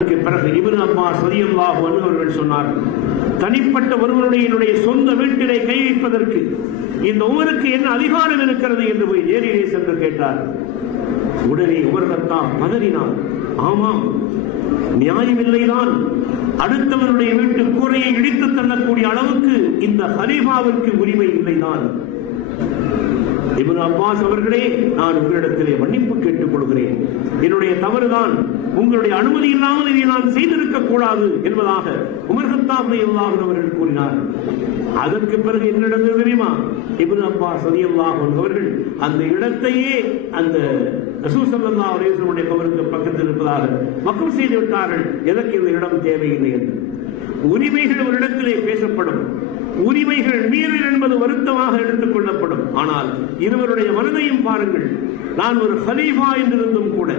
பிறகு இப்னு அப்பாஸ் ரலியல்லாஹு அன்ஹு அவர்கள் சொன்னார்கள், தனிப்பட்ட ஒருவருடைய சொந்த வீட்டிலே கை வைப்பதற்கு இந்த உமருக்கு என்ன அதிகாரம் இருக்கிறது என்று போய் நேரிலே சென்று கேட்டார். உடனே உமர் கத்தாப் பதறினார். ஆமாம், நியாயமில்லைதான். அடுத்தவருடைய வீட்டு கூரையை இடித்து தள்ளக்கூடிய அளவுக்கு இந்த ஹலீஃபாவிற்கு உரிமை இல்லைதான். இப்னு அப்பாஸ் அவர்களே, நான் உங்களிடத்திலே மன்னிப்பு கேட்டுக் கொள்கிறேன். என்னுடைய தவறுதான். உங்களுடைய அனுமதி இல்லாமல் இதை நான் செய்திருக்க கூடாது என்பதாக உமர் கத்தாப் ரலியல்லாஹு அன்ஹு அவர்கள் கூறினார். அதற்கு பிறகு என்ன நடந்தது தெரியுமா? இப்னு அப்பாஸ் ரலியல்லாஹு அன்ஹு அவர்கள் அந்த இடத்தையே அந்த ரசூல் ஸல்லல்லாஹு அலைஹி வஸல்லம் கபருக்கு பக்கத்தில் இருப்பதாக வக்ஃப் செய்து விட்டார்கள். எதற்கு இந்த இடம் தேவையில்லை என்று. உரிமைகள் ஒரு இடத்திலே பேசப்படும், உரிமைகள் மீறல் என்பது வருத்தமாக எடுத்துக் கொள்ளப்படும். ஆனால் இருவருடைய மனதையும் பாருங்கள். நான் ஒரு ஹலீஃபா என்றிருந்தும் கூட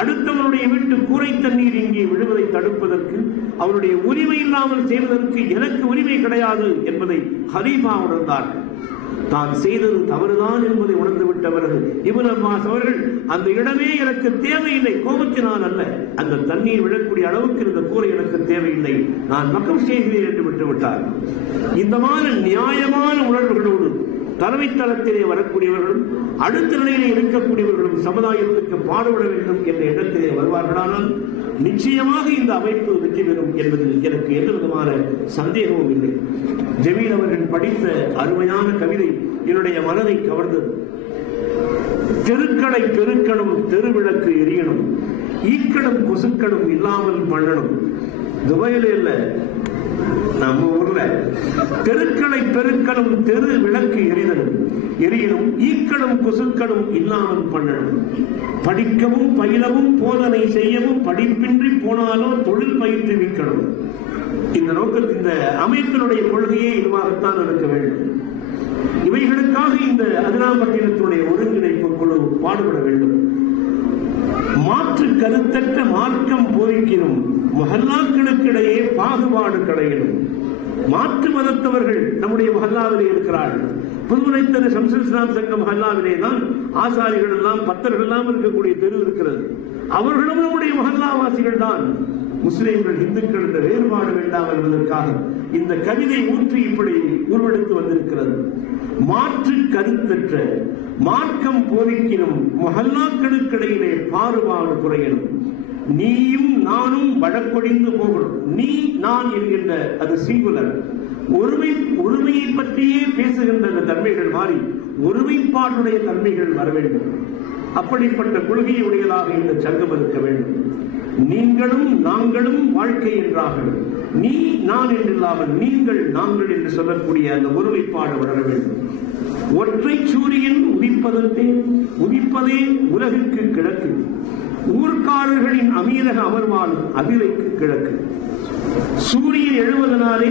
அடுத்தவருடைய வீட்டு கூரை தண்ணீர் இங்கே விழுவதை தடுப்பதற்கு, அவருடைய உரிமை இல்லாமல் செய்வதற்கு எனக்கு உரிமை கிடையாது என்பதை ஹலீஃபா உணர்ந்தார்கள். தான் செய்தது தவறுதான் என்பதை உணர்ந்து விட்ட பிறகு இப்னு அப்பாஸ் அவர்கள் அந்த இடமே எனக்கு தேவையில்லை, கோபத்தினால் அல்ல, அந்த தண்ணீர் விழக்கூடிய அளவுக்கு இந்த கூரை எனக்கு தேவையில்லை, நான் வக்ஃப் செய்கிறேன் என்று விட்டுவிட்டார். இந்த மாதிரி நியாயமான உணர்வுகளோடு தலைமைத்தளத்திலே வரக்கூடியவர்களும் அடுத்த நிலையிலே இருக்கக்கூடியவர்களும் சமுதாயத்துக்கு பாடுபட வேண்டும் என்ற இடத்திலே வருவார்களானால் நிச்சயமாக இந்த அமைப்பு வெற்றி பெறும் என்பதில் எனக்கு எந்த விதமான சந்தேகமும் இல்லை. ஜமீல் அவர்கள் படித்த அருமையான கவிதை என்னுடைய மனதை கவர்ந்தது. தெருக்களை பெருக்கணும், தெருவிளக்கு எரியணும், ஈக்கடும் கொசுக்களும் இல்லாமல் பண்ணணும். துபாயில இல்ல, நம்ம ஊர்ல தெருக்களை பெருக்கணும், தெரு விளக்கு எரியணும், ஈக்களும் கொசுக்களும் இல்லாமல் பண்ணணும். படிக்கவும் பயிலவும் போதனை செய்யவும் படிப்பின்றி போனாலோ தொழில் பயிற்றுவிக்கணும். இந்த நோக்கத்தில் இந்த அமைப்பினுடைய கொள்கையே இதுவாகத்தான் இருக்க வேண்டும். இவைகளுக்காக இந்த அதிராம்பட்டினத்தினுடைய ஒருங்கிணைப்பு குழு பாடுபட வேண்டும். மாற்று கருத்தற்ற மார்க்கம் போதிக்கணும், மஹல்லாக்களுக்கிடையே பாகுபாடு கிடையணும். மாற்று மதத்தவர்கள் நம்முடைய மஹல்லாவிலே இருக்கிறார்கள். புதுமுனைத்தரு ஷம்சுல் இஸ்லாம் சங்கம் மஹல்லாவிலே தான் ஆசாரிகள் எல்லாம் பத்தர்கள் எல்லாம் இருக்கக்கூடிய தெரு இருக்கிறது. அவர்களும் நம்முடைய மஹல்லாவாசிகள் தான். முஸ்லிம்கள் இந்துக்கள் என்ற வேறுபாடு வேண்டாம் என்பதற்காக இந்த கவிதை ஊற்றி இப்படி உருவெடுத்து வந்திருக்கிறது. மாற்று கருத்தற்ற மார்க்கம் போதிக்கணும், மஹல்லாக்களுக்கிடையிலே பாகுபாடு குறையணும். நீயும் நானும் வழக்கொழிந்து போகணும். நீ நான் என்கின்ற அது சிங்குலர். ஒருமையை பற்றியே பேசுகின்ற அந்த தன்மைகள் மாறி ஒருமைப்பாடுடைய தன்மைகள் வர வேண்டும். அப்படிப்பட்ட கொள்கையுடையதாக இந்த சங்கம் இருக்க வேண்டும். நீங்களும் நாங்களும் வாழ்க்கை என்றார்கள். நீ நான் என்றில்லாமல் நீங்கள் நாங்கள் என்று சொல்லக்கூடிய அந்த ஒருமைப்பாடு வளர வேண்டும். ஒற்றை சூரியன் உதிப்பதே உலகிற்கு கிழக்கு, ஊர்க்காரர்களின் அமீரக அமர்வாலும் அதிரைக்கு கிழக்கு. சூரியன் எழுவதனாலே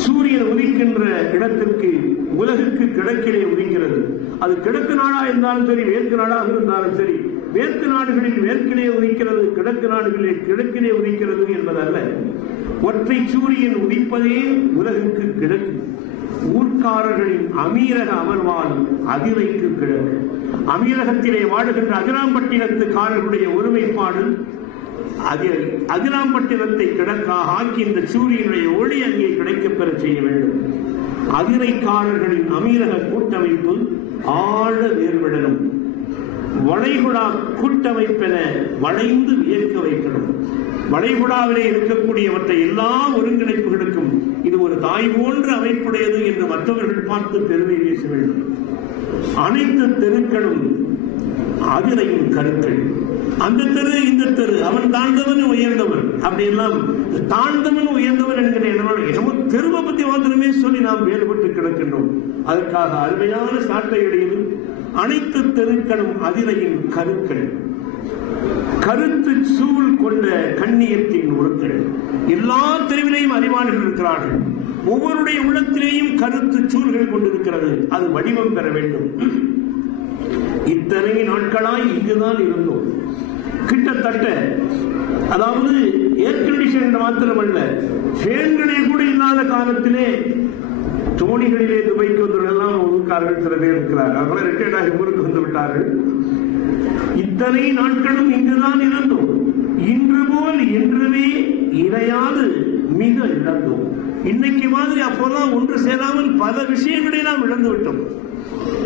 சூரியன் உதிக்கின்ற இடத்திற்கு உலகுக்கு கிழக்கிலே உதிக்கிறது. அது கிழக்கு நாடா இருந்தாலும் சரி, மேற்கு நாடாக இருந்தாலும் சரி, மேற்கு நாடுகளில் மேற்கிலே உதிக்கிறது, கிழக்கு நாடுகளில் கிழக்கிலே உதிக்கிறது என்பதல்ல. ஒற்றை சூரியன் உதிப்பதே உலகுக்கு கிழக்கு, ஊர்க்காரர்களின் அமீரக அமர்வால் அதிரைக்கு கிழக்கு. அமீரகத்திலே வாழுகின்ற அதிராம்பட்டினத்துக்காரர்களுடைய ஒருமைப்பாடு அதிராம்பட்டினத்தை கிழக்காக ஆக்கி இந்த சூரியனுடைய ஒளி அங்கே கிடைக்கப்பெற செய்ய வேண்டும். அதிரைக்காரர்களின் அமீரக கூட்டமைப்பு ஆழ வேறுபடணும். வளைகுடா கூட்டமைப்பென வளைந்து வியக்க வைக்கணும். வளைகுடாவிலே இருக்கக்கூடியவற்றை எல்லா ஒருங்கிணைப்புகளுக்கும் இது ஒரு தாய் போன்ற அமைப்புடையது என்று மற்றவர்கள் பார்த்து பெருமை பேச வேண்டும். அனைத்து தெருக்களும் அதிரையும் கருக்கள். அந்த தெரு இந்த தெரு, அவன் தாழ்ந்தவன் உயர்ந்தவன், அப்படி எல்லாம் தாழ்ந்தவன் உயர்ந்தவன் என்கிற என்னமோ தெருவை பத்தி மாத்திரமே சொல்லி நாம் வேறுபட்டு கிடக்கின்றோம். அதற்காக அருமையான சாட்டை இடையில் அனைத்து தெருக்களும் அதிரையின் கருக்கள், கருத்து சூழ் கொண்ட கண்ணியத்தின் ஒருத்தர். எல்லா தெருவிலையும் அறிவாளிகள் இருக்கிறார்கள். ஒவ்வொருடைய உள்ளத்திலேயும் கருத்து சூழ்கள் கொண்டிருக்கிறது. அது வடிவம் பெற வேண்டும். இத்தனை நாட்களாய் இங்குதான் இருந்தோம். கிட்டத்தட்ட அதாவது ஏர் கண்டிஷன் மாத்திரமல்ல, ஃபேன்களே கூட இல்லாத காலத்திலே தோணிகளிலே துபைக்கு வந்தவர்கள் ஊருக்காரர்கள் சில பேர் இருக்கிறார்கள். அவர்கள் ரிட்டையர்ட் ஆகி ஊருக்கு வந்து விட்டார்கள். இத்தனை நாட்களும் இங்குதான் இருந்தோம். இன்று போல் என்றுமே இணையாது மிக இழந்தோம். இன்னைக்கு மாதிரி அப்போதான் ஒன்று சேராமல் பல விஷயங்களை நாம் இழந்து விட்டோம்.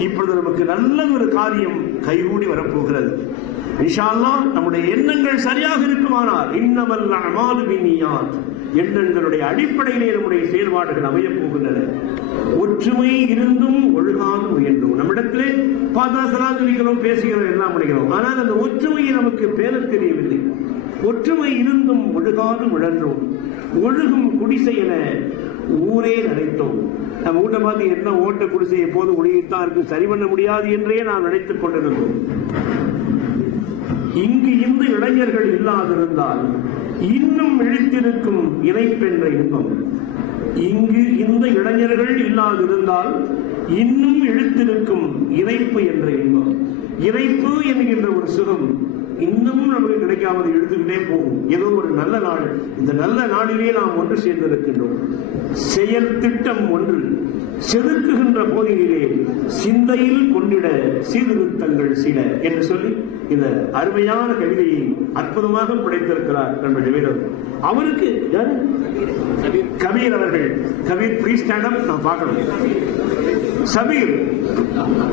இப்பொழுது நமக்கு நல்ல ஒரு காரியம் கைகூடி வரப்போகிறது. இன்ஷா அல்லாஹ் நம்முடைய எண்ணங்கள் சரியாக இருக்குமானால் இன்னமல் அமாலு பின்னியாத், எண்ணங்களுடைய அடிப்படையிலே நம்முடைய செயல்பாடுகள் அமையப் போகின்றன. ஒற்றுமை இருந்தும் ஒழுகாது முயன்றோம். நம்மிடத்திலே பாதாசலாம் இருக்கிறோம், பேசுகிறோம், எல்லாம் முடிகிறோம். ஆனால் அந்த ஒற்றுமையை நமக்கு பேர தெரியவில்லை. ஒற்றுமை இருந்தும் ஒழுகாது முழன்றோம். ஒழுகும் குடிசை என ஊரே நினைத்தோம். நம்ம ஊட்ட பார்த்து என்ன ஓட்ட குடிசை எப்போது ஒழுகித்தான் இருக்கு, சரி பண்ண முடியாது என்றே நாம் நினைத்துக் கொண்டிருந்தோம். இங்கு இந்த இளைஞர்கள் இல்லாதிருந்தால் இன்னும் இழுத்திருக்கும் இணைப்பென்ற இன்பம். இங்கு இந்த இளைஞர்கள் இல்லாதிருந்தால் இன்னும் இழுத்திருக்கும் இணைப்பு என்ற இன்பம். இணைப்பு என்கின்ற ஒரு சுகம் இன்னும் நமக்கு கிடைக்காமல் எழுத்துக்கிட்டே போகும். ஏதோ ஒரு நல்ல நாள், இந்த நல்ல நாளிலே நாம் ஒன்று சேர்ந்திருக்கின்றோம். செயல் திட்டம் ஒன்று செதுக்குகின்ற போதிலே சிந்தையில் கொண்டிட சீர்திருத்தங்கள் சில என்று சொல்லி இந்த அருமையான கவிதையை அற்புதமாக படைத்திருக்கிறார் நம்முடைய வீரர். அவருக்கு கபீர் அவர்கள், கபீர் ப்ளீஸ் ஸ்டாண்ட் அப், நான் பார்க்கணும். சபீர்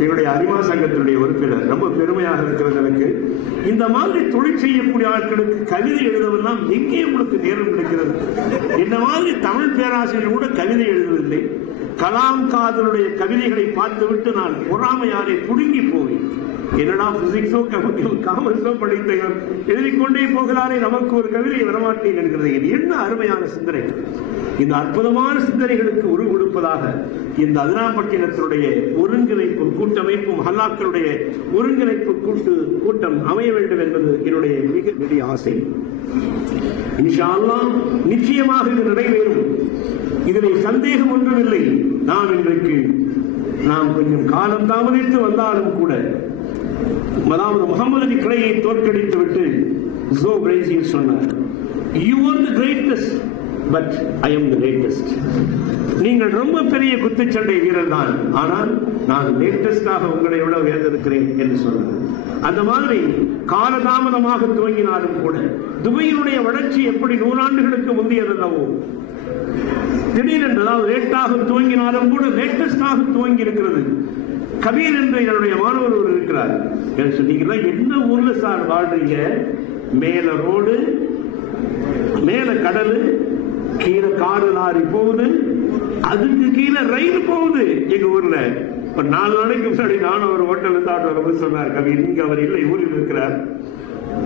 என்னுடைய அரிமா சங்கத்தினுடைய உறுப்பினர். ரொம்ப பெருமையாக இருக்கிறது எனக்கு. இந்த மாதிரி தொழில் செய்யக்கூடிய ஆட்களுக்கு கவிதை எழுதவெல்லாம் எங்கே உங்களுக்கு நேரம் கிடைக்கிறது? இந்த மாதிரி தமிழ் பேராசிரியர் கூட கவிதை எழுதவில்லை. கலாம் காதலுடைய கவிதைகளை பார்த்துவிட்டு நான் பொறாமையாரை புடுங்கி போவேன். என்னடா பிசிக்ஸோ காமர்ஸோ படித்தவர் எழுதிக்கொண்டே போகிறாரே, நமக்கு ஒரு கவிதை வரமாட்டேன் என்கிறது. என்ன அருமையான சிந்தனை! இந்த அற்புதமான சிந்தனைகளுக்கு உருவ கொடுப்பதாக இந்த அதிராம்பட்டினத்தினுடைய ஒருங்கிணைப்பு கூட்டமைப்பும் ஹல்லாக்களுடைய ஒருங்கிணைப்பு கூட்டம் அமைய வேண்டும் என்பது என்னுடைய மிக பெரிய ஆசை. இன்ஷா அல்லாஹ் நிச்சயமாக இது நிறைவேறும். இதனை சந்தேகம் ஒன்றுமில்லை. நாம் கொஞ்சம் காலம் தாமதித்து வந்தாலும் கூட, அதாவது முகமது அலி கிளையை தோற்கடித்து விட்டு ஜோ பிரேசில் சொன்னார், "You are the greatest, but I am the latest." நீங்கள் ரொம்ப பெரிய குத்துச்சண்டை வீரர் தான், ஆனால் நான் லேட்டஸ்டாக உங்களை விட உயர்ந்திருக்கிறேன் என்று சொன்னார். அந்த மாதிரி காலதாமதமாக துவங்கினாலும் கூட துபாயினுடைய வளர்ச்சி எப்படி 100 ஆண்டுகளுக்கு முந்தையதல்லவோ, திடீரென்று அதாவது லேட்டாக துவங்கினாலும் கூட லேட்டஸ்டாக துவங்கி இருக்கிறது. கபீர் என்று என்னுடைய மாணவர் ஒரு இருக்கிறார். சொன்னீங்கன்னா என்ன ஊர்ல சார் வாழ்றீங்க? மேல ரோடு, மேல கடல், கீழே காடு லாரி போகுது, அதுக்கு கீழே ரயில் போகுது. எங்க ஊர்ல இப்ப 4 நாளைக்கு முன்னாடி நானும் ஒரு ஹோட்டல் சாப்பிட்டு சொன்னார் கபீர், இங்க அவர் இல்லை, ஊரில் இருக்கிறார்,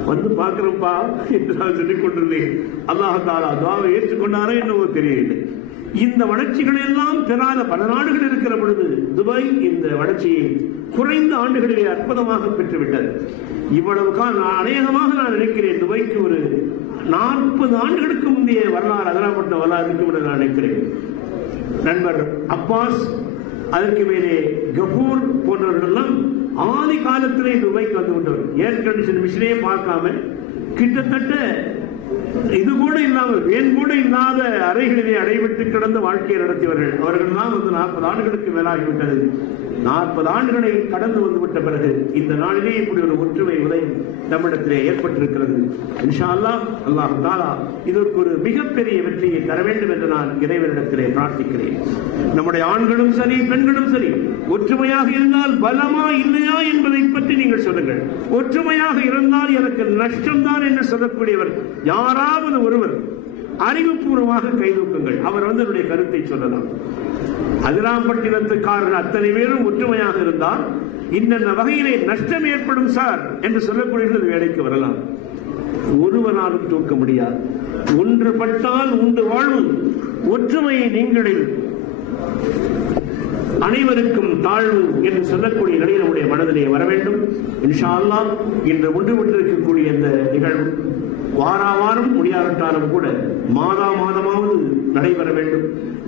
வந்து பாக்குறப்பா என்று நான் சொல்லிக் கொண்டிருந்தேன். அல்லாஹ் தஆலா துஆவை ஏற்றுக்கொண்டாரே என்னவோ தெரியவில்லை. இந்த வளர்ச்சிகளை எல்லாம் பெறாத பல நாடுகள் இருக்கிற பொழுது துபாய் இந்த வளர்ச்சியை குறைந்த ஆண்டுகளிலே அற்புதமாக பெற்றுவிட்டது. இவ்வளவு அநேகமாக நான் நினைக்கிறேன் துபாய்க்கு ஒரு 40 ஆண்டுகளுக்கு முந்தைய வரலாறு, அதனாப்பட்ட வரலாறு இருக்கும் என்று நான் நினைக்கிறேன். நண்பர் அப்பாஸ், அதற்கு மேலே கபூர் போன்றவர்கள் எல்லாம் ஆதி காலத்திலே துபாய்க்கு வந்து கொண்டவர். ஏர் கண்டிஷன் மிஷினே பார்க்காம கிட்டத்தட்ட இது கூட இல்லாமல் வேன் கூட இல்லாத அறைகளிலே அடைவிட்டு கிடந்த வாழ்க்கையை நடத்தியவர்கள். அவர்கள் தான் வந்து 40 ஆண்டுகளுக்கு மேலாகிவிட்டது. 40 ஆண்டுகளை கடந்து வந்துவிட்ட பிறகு இந்த நாளிலே இப்படி ஒரு ஒற்றுமை உதயம் நம்மிடத்திலே ஏற்பட்டிருக்கிறது. இன்ஷா அல்லாஹ் அல்லாஹ் தஆலா இதற்கு ஒரு மிகப்பெரிய வெற்றியை தர வேண்டும் என்று நான் இறைவனிடத்திலே பிரார்த்திக்கிறேன். நம்முடைய ஆண்களும் சரி பெண்களும் சரி ஒற்றுமையாக இருந்தால் பலமா இல்லையா என்பதை பற்றி நீங்கள் சொல்லுங்கள். ஒற்றுமையாக இருந்தால் எனக்கு நஷ்டம்தான் என்று சொல்லக்கூடியவர் யாராவது ஒருவர் அறிவுபூர்வமாக கைதூக்குங்கள். அவர் வந்து என்னுடைய கருத்தை சொல்லலாம். அதிராம்பட்டினத்துக்காரர்கள் அத்தனை பேரும் ஒற்றுமையாக இருந்தால் இன்னென்ன வகையிலே நஷ்டம் ஏற்படும் சார் என்று சொல்லக்கூடியது வேலைக்கு வரலாம். ஒருவனாலும் தூக்க முடியாது. ஒன்றுபட்டால் உண்டு வாழ்வு. ஒற்றுமையை நீங்களில் அனைவருக்கும் தாழ்வு என்று சொல்லக்கூடிய நிலை நம்முடைய மனதிலே வர வேண்டும். இன்ஷா அல்லாஹ் இன்று ஒன்றுபட்டிருக்கக்கூடிய இந்த நிகழ்வு வாராவாரம் முடியாவிட்டாலும் கூட மாதமாவது நடைபெற வேண்டும்.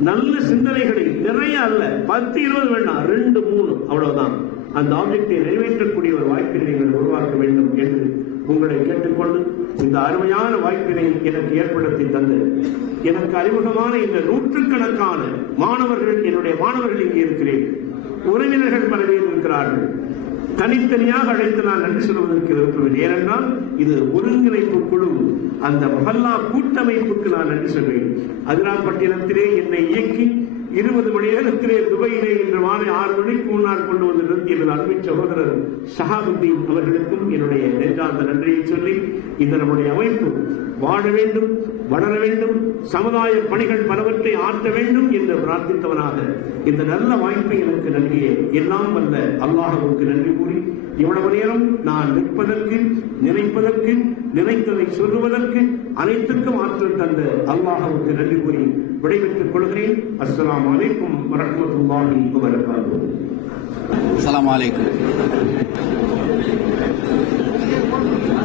நல்ல சிந்தனைகளை நிறைய அல்ல, 10-20 வேண்டாம், 2-3 அவ்வளவுதான். அந்த ஆப்ஜெக்டை நிறைவேற்றக்கூடிய ஒரு வாய்ப்பினை நீங்கள் உருவாக்க வேண்டும் என்று உங்களை கேட்டுக்கொண்டு இந்த அருமையான வாய்ப்பினை எனக்கு ஏற்படுத்தி தந்து எனக்கு அறிமுகமான இந்த நூற்றுக்கணக்கான மாணவர்கள், என்னுடைய மாணவர்கள் இங்கே இருக்கிறேன், உறவினர்கள் பல பேர் இருக்கிறார்கள். தனித்தனியாக அழைத்து நான் நன்றி சொல்வதற்கு விரும்பவில்லை. ஏனென்றால் இது ஒருங்கிணைப்பு குழு. அந்த மஹல்லா கூட்டமைப்புக்கு நான் நன்றி சொல்வேன். அதிராம்பட்டினத்திலே என்னை இயக்கி 20 மணி நேரத்திலே துபாயிலே இன்று மாலை 6 மணிக்கு முன்னால் கொண்டு வந்து நிறுத்தி எனது அருமை சகோதரர் ஷஹாபுத்தீன் அவர்களுக்கும் என்னுடைய நெஞ்சார்ந்த நன்றியை சொல்லி, இந்த நம்முடைய அமைப்பு வாழ வேண்டும், வளர வேண்டும், சமுதாய பணிகள் பலவற்றை ஆற்ற வேண்டும் என்று பிரார்த்தித்தவனாக இந்த நல்ல வாய்ப்பை எனக்கு நல்கிய எல்லாம் வல்ல அல்லாஹ்வுக்கு நன்றி கூறி, இவ்வளவு நேரம் நான் நிற்பதற்கு, நினைப்பதற்கு, நினைத்ததை சொல்லுவதற்கு அனைத்துக்கும் ஆற்றல் தந்த அல்லாஹ்வுக்கு நன்றி கூறி விடைபெற்றுக் கொள்கிறேன். அஸ்ஸலாமு அலைக்கும் வரஹ்மத்துல்லாஹி வபரகாத்துஹு. அஸ்ஸலாமு அலைக்கும்.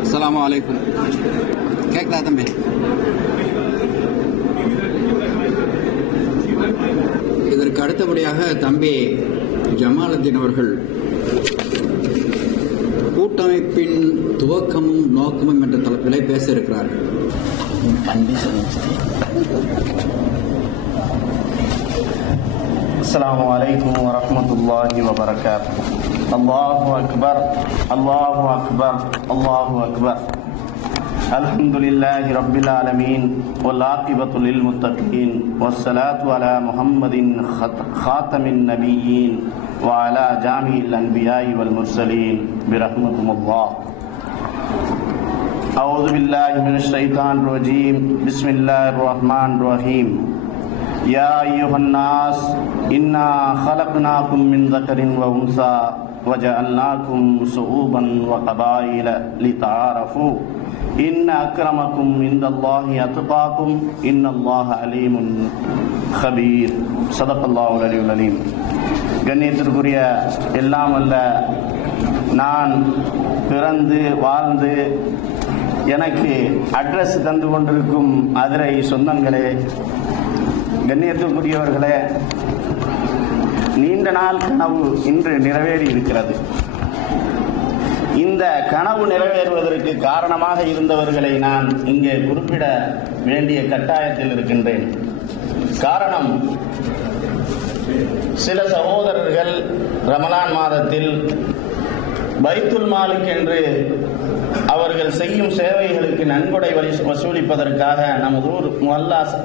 அஸ்ஸலாமு அலைக்கும். கேட்குதா தம்பி? இதற்கு அடுத்தபடியாக தம்பி ஜமாலுத்தீன் அவர்கள் கூட்டமைப்பின் துவக்கமும் நோக்கமும் என்ற தலைப்பிலே பேச இருக்கிறார்கள். السلام عليكم ورحمة الله وبركاته. الله أكبر الله أكبر الله أكبر. الحمد لله رب العالمين والعاقبة للمتقين والصلاة على محمد خاتم النبيين وعلى جامع الأنبياء والمرسلين برحمكم الله. أعوذ بالله من الشيطان الرجيم. بسم الله الرحمن الرحيم. يا أيها الناس إنا خلقناكم من ذكر وأنثى وجعلناكم شعوبا وقبائل لتعارفوا إن أكرمكم عند الله أتقاكم إن الله عليم خبير. صدق الله العلي العليم. கண்ணியத்திற்குரிய எல்லாம் அல்ல நான் பிறந்து வாழ்ந்து எனக்கு அட்ரஸ் தந்து கொண்டிருக்கும் அதிரை சொந்தங்களே, கண்ணியத்திற்குரியவர்களே, நீண்ட நாள் கனவு இன்று நிறைவேறி இருக்கிறது. இந்த கனவு நிறைவேறுவதற்கு காரணமாக இருந்தவர்களை நான் இங்கே குறிப்பிட வேண்டிய கட்டாயத்தில் இருக்கின்றேன். காரணம், சில சகோதரர்கள் ரமலான் மாதத்தில் பைத்துல் மாலுக்கு என்று அவர்கள் செய்யும் சேவைகளுக்கு நன்கொடை வசூலிப்பதற்காக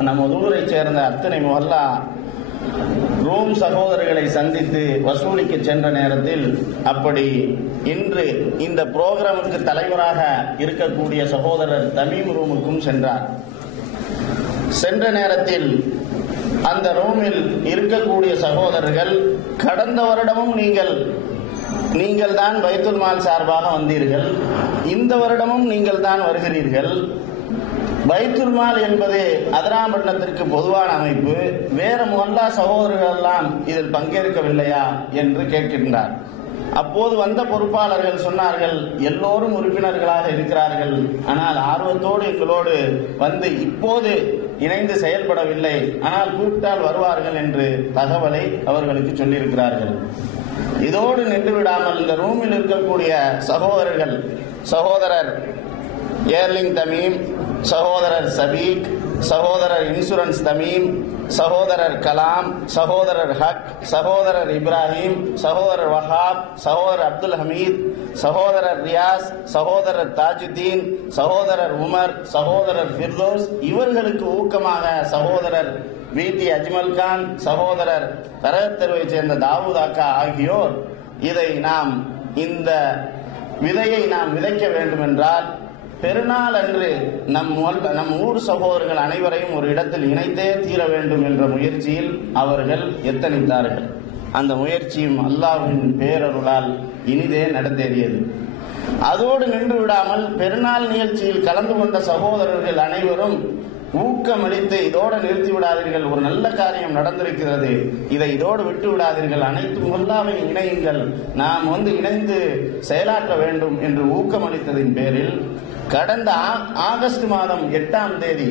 நமது ஊரை சேர்ந்த அத்தனை முஹல்லா ரூம் சகோதரர்களை சந்தித்து வசூலிக்க சென்ற நேரத்தில், அப்படி இன்று இந்த புரோகிராமுக்கு தலைவராக இருக்கக்கூடிய சகோதரர் தமீம் ரூமுக்கும் சென்றார். சென்ற நேரத்தில் அந்த ரூமில் இருக்கக்கூடிய சகோதரர்கள், கடந்த வருடமும் நீங்கள் தான் பைத்துல் மால் சார்பாக வந்தீர்கள், இந்த வருடமும் நீங்கள் தான் வருகிறீர்கள், பைத்துல் மால் என்பது அதிராம்பட்டினத்திற்கு பொதுவான அமைப்பு, வேற முஹல்லா சகோதரர்கள் எல்லாம் இதில் பங்கேற்கவில்லையா என்று கேட்கின்றார். அப்போது வந்த பொறுப்பாளர்கள் சொன்னார்கள், எல்லோரும் உறுப்பினர்களாக இருக்கிறார்கள், ஆனால் ஆர்வத்தோடு எங்களோடு வந்து இப்போது இணைந்து செயல்படவில்லை, ஆனால் கூப்பிட்டால் வருவார்கள் என்று தகவலை அவர்களுக்கு சொல்லியிருக்கிறார்கள். இதோடு நின்று விடாமல் இந்த ரூமில் இருக்கக்கூடிய சகோதரர்கள், சகோதரர் ஏர்லிங் தமீம், சகோதரர் சபீக், சகோதரர் இன்சூரன்ஸ் தமீம், சகோதரர் கலாம், சகோதரர் ஹக், சகோதரர் இப்ராஹிம், சகோதரர் வஹாப், சகோதரர் அப்துல் ஹமீத், சகோதரர் ரியாஸ், சகோதரர் தாஜுதீன், சகோதரர் உமர், சகோதரர் ஃபிர்தோஸ், இவர்களுக்கு ஊக்கமாக சகோதரர் விடி அஜ்மல் கான், சகோதரர் தரகத்தெருவை சேர்ந்த தாவூதாக்கா ஆகியோர் இந்த விதையை நாம் விதைக்க வேண்டும் என்றால் பெருநாள் அன்று நம் ஊர் சகோதரர்கள் அனைவரையும் ஒரு இடத்தில் இணைத்தே தீர வேண்டும் என்ற முயற்சியில் அவர்கள் எத்தனித்தார்கள். அந்த முயற்சியும் அல்லாஹ்வின் பேரருளால் இனிதே நடந்தேறியது. அதோடு நின்று விடாமல் பெருநாள் நிகழ்ச்சியில் கலந்து கொண்ட சகோதரர்கள் அனைவரும் ஊக்கமளித்து, இதோடு நிறுத்தி விடாதீர்கள், ஒரு நல்ல காரியம் நடந்திருக்கிறது, இதை இதோடு விட்டு விடாதீர்கள், அனைத்து முஹல்லாவையும் இணையுங்கள், நாம் இணைந்து செயலாற்ற வேண்டும் என்று ஊக்கமளித்ததின் பேரில் கடந்த ஆகஸ்ட் மாதம் 8ஆம் தேதி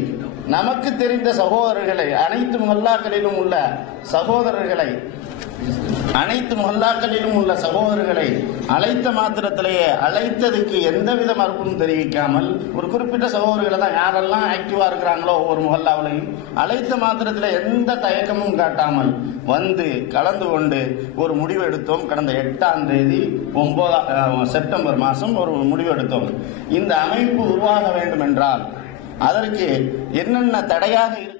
நமக்கு தெரிந்த சகோதரர்களை, அனைத்து முஹல்லாக்களிலும் உள்ள சகோதரர்களை அழைத்த மாத்திரத்திலேயே, அழைத்ததுக்கு எந்தவித மறுப்பும் தெரிவிக்காமல், ஒரு குறிப்பிட்ட சகோதரர்களை தான் யாரெல்லாம் ஆக்டிவா இருக்கிறாங்களோ ஒவ்வொரு முஹல்லாவிலையும் அழைத்த மாத்திரத்தில் எந்த தயக்கமும் காட்டாமல் வந்து கலந்து கொண்டு ஒரு முடிவு எடுத்தோம். கடந்த 8ஆம் தேதி செப்டம்பர் மாதம் ஒரு முடிவு எடுத்தோம். இந்த அமைப்பு உருவாக வேண்டும் என்றால் அதற்கு என்னென்ன தடையாக இருக்கு